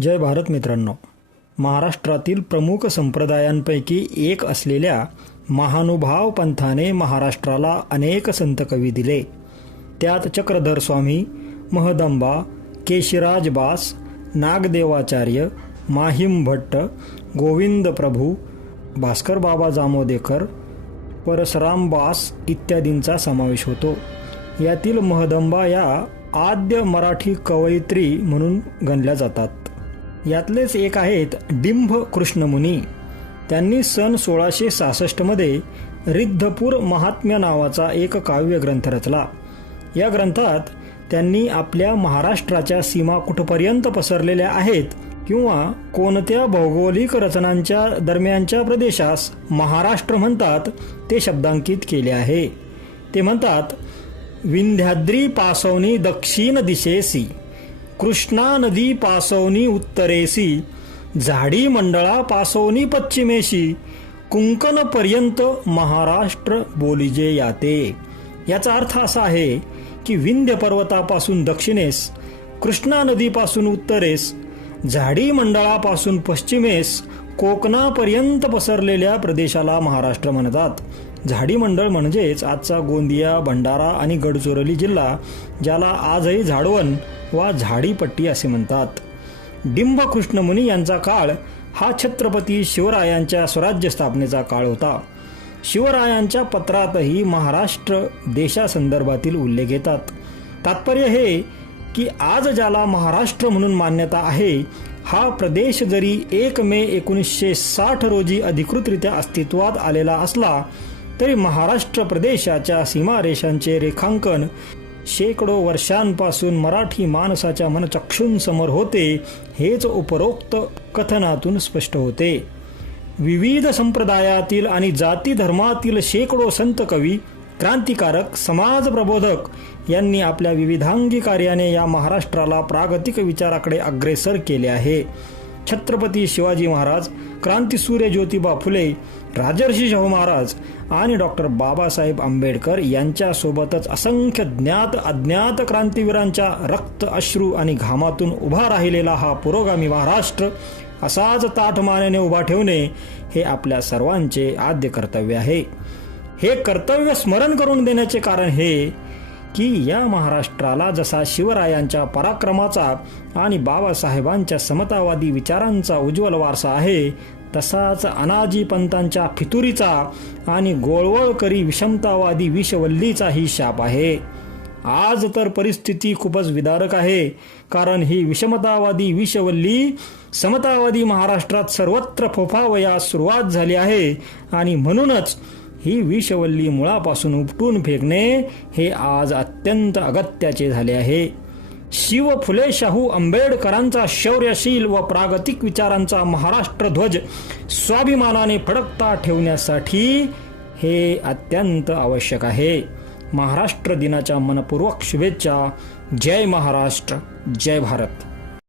जय भारत मित्रांनो. महाराष्ट्रातील प्रमुख संप्रदायांपैकी एक असलेल्या महानुभाव पंथाने महाराष्ट्राला अनेक संत कवी दिले. त्यात चक्रधर स्वामी महदंबा केशिराज बास नागदेवाचार्य माहिम भट्ट गोविंद प्रभू भास्कर बाबा जामोदेकर परसराम बास इत्यादींचा समावेश होतो. यातील महदंबा या आद्य मराठी कवयित्री म्हणून गणल्या जातात. यातलेच एक आहेत डिंभ कृष्णमुनी. त्यांनी सन सोळाशे सहासष्टमध्ये रिद्धपूर महात्म्य नावाचा एक काव्यग्रंथ रचला. या ग्रंथात त्यांनी आपल्या महाराष्ट्राच्या सीमा कुठपर्यंत पसरलेल्या आहेत किंवा कोणत्या भौगोलिक रचनांच्या दरम्यानच्या प्रदेशास महाराष्ट्र म्हणतात ते शब्दांकित केले आहे. ते म्हणतात विंध्याद्री पासवनी दक्षिण दिशेसी कृष्णा नदी पासवनी उत्तरेसी झाडी मंडळा पासवनी पश्चिमेशी कुंकन पर्यंत महाराष्ट्र बोलिजे याते. याचा अर्थ असा आहे की विंध्य पर्वतापासून दक्षिणेस कृष्णा नदीपासून उत्तरेस झाडी मंडळापासून पश्चिमेस कोकणापर्यंत पसरलेल्या प्रदेशाला महाराष्ट्र म्हणतात. झाडी मंडळ म्हणजेच आजचा गोंदिया भंडारा आणि गडचिरोली जिल्हा ज्याला आजही झाडवण वा झाडीपट्टी असे म्हणतात. डिंब कृष्णमुनी यांचा काळ हा छत्रपती शिवरायांच्या स्वराज्य स्थापनेचा काळ होता. शिवरायांच्या पत्रातही महाराष्ट्र देशासंदर्भातील उल्लेख येतात. तात्पर्य हे की आज ज्याला महाराष्ट्र म्हणून मान्यता आहे हा प्रदेश जरी एक मे एकोणीसशे साठ रोजी अधिकृतरित्या अस्तित्वात आलेला असला तरी महाराष्ट्र प्रदेशाच्या सीमारेषांचे रेखांकन शेकडो वर्षांपासून मराठी माणसाच्या मनचक्षूंसमोर होते हेच उपरोक्त कथनातून स्पष्ट होते. विविध संप्रदायातील आणि जाती धर्मातील शेकडो संत कवी क्रांतिकारक समाज प्रबोधक यांनी आपल्या विविधांगी कार्याने या महाराष्ट्राला प्रागतिक विचाराकडे अग्रेसर केले आहे. छत्रपती शिवाजी महाराज क्रांतीसूर्य ज्योतिबा फुले राजर्षी शाहू महाराज आणि डॉक्टर बाबासाहेब आंबेडकर यांच्यासोबतच असंख्य ज्ञात अज्ञात क्रांतीवीरांच्या रक्त अश्रू आणि घामातून उभा राहिलेला हा पुरोगामी महाराष्ट्र असाच ताठमानेने उभा ठेवणे हे आपल्या सर्वांचे आद्य कर्तव्य आहे. हे कर्तव्य स्मरण करून देण्याचे कारण हे की या महाराष्ट्राला जसा शिवरायांच्या पराक्रमाचा आणि बाबासाहेबांच्या समतावादी विचारांचा उज्ज्वल वारसा आहे तसाच अनाजी पंतांच्या फितुरीचा आणि गोळवळकरी विषमतावादी विषवल्लीचाही शाप आहे. आज तर परिस्थिती खूपच विदारक आहे कारण ही विषमतावादी विषवल्ली समतावादी महाराष्ट्रात सर्वत्र फोफावयास सुरुवात झाली आहे आणि म्हणूनच ही विषवल्ली मुळापासून उपटून फेकणे हे आज अत्यंत अगत्याचे झाले आहे. शिव फुले शाहू आंबेडकरांचा शौर्यशील व प्रागतिक विचारांचा महाराष्ट्र ध्वज स्वाभिमानाने फडकता ठेवण्यासाठी हे अत्यंत आवश्यक आहे. महाराष्ट्र दिनाच्या मनपूर्वक शुभेच्छा. जय महाराष्ट्र. जय भारत.